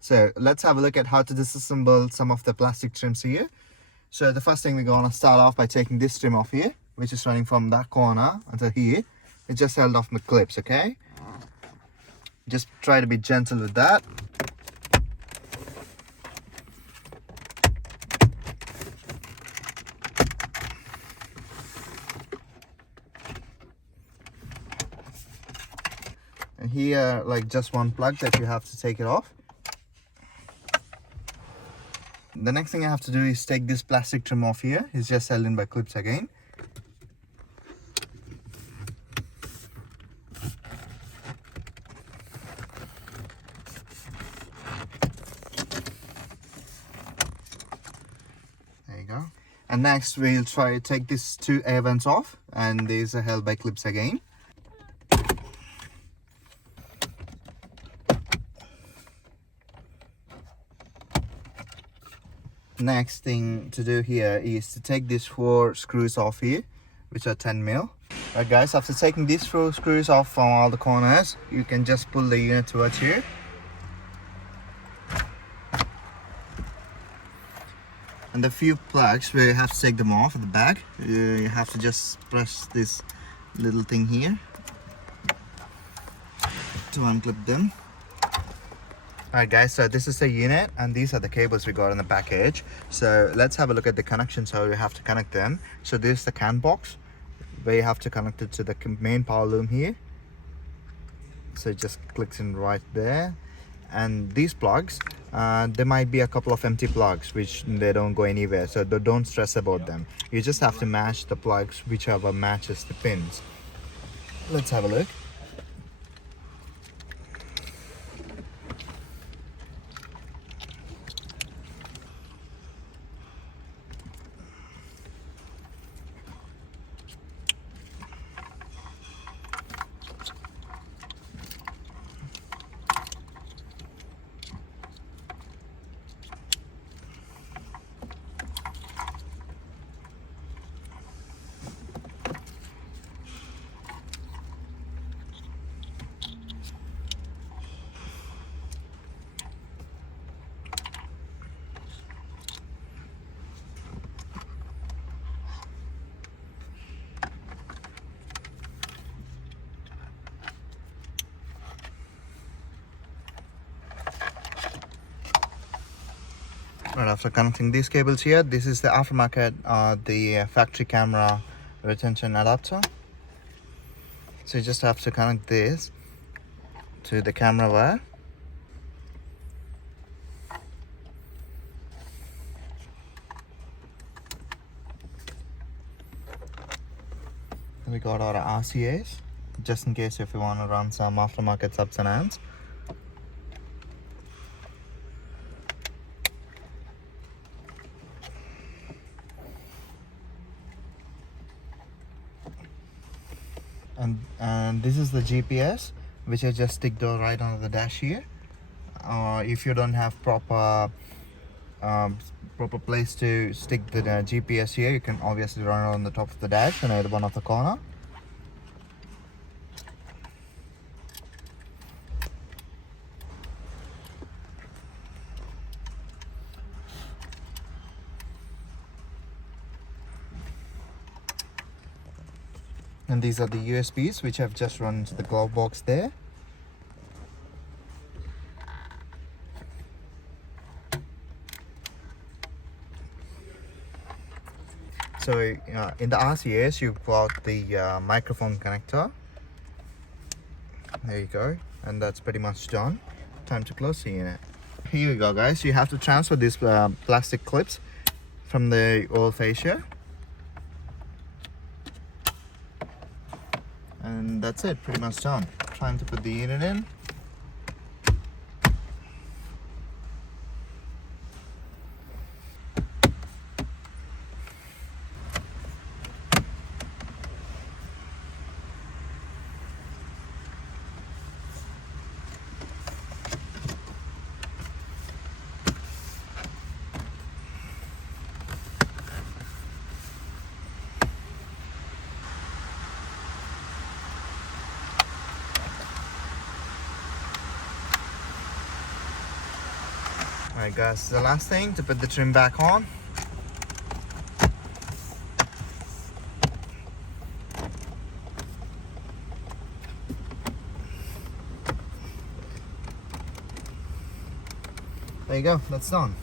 So let's have a look at how to disassemble some of the plastic trims here. So the first thing we're going to start off by taking this trim off here, which is running from that corner until here. It's just held off with clips, okay? Just try to be gentle with that. And here, like just one plug that you have to take it off. The next thing I have to do is take this plastic trim off here. It's just held in by clips again. There you go. And next we'll try to take these two air vents off, and these are held by clips again. Next thing to do here is to take these 4 screws off here, which are 10mm. Alright guys, after taking these 4 screws off from all the corners, you can just pull the unit towards here. And the few plugs where you have to take them off at the back, you have to just press this little thing here to unclip them. Alright guys, so this is the unit and these are the cables we got in the package. So let's have a look at the connections, how you have to connect them. So this is the CAN box where you have to connect it to the main power loom here. So it just clicks in right there. And these plugs, there might be a couple of empty plugs which they don't go anywhere, so don't stress about them. You just have to match the plugs whichever matches the pins. Let's have a look. Right, after connecting these cables here, this is the aftermarket, the factory camera retention adapter. So you just have to connect this to the camera wire. We got our RCAs, just in case if you want to run some aftermarket subs and amps. And this is the GPS, which I just stick right onto the dash here. If you don't have proper place to stick the GPS here, you can obviously run it on the top of the dash and either one of the corner. And these are the USBs which I've just run into the glove box there. So in the RCAs you've got the microphone connector. There you go, and that's pretty much done. Time to close the unit. Here you go guys, you have to transfer these plastic clips from the oil fascia. And that's it, pretty much done. Time to put the unit in. Alright guys, the last thing to put the trim back on. There you go, that's done.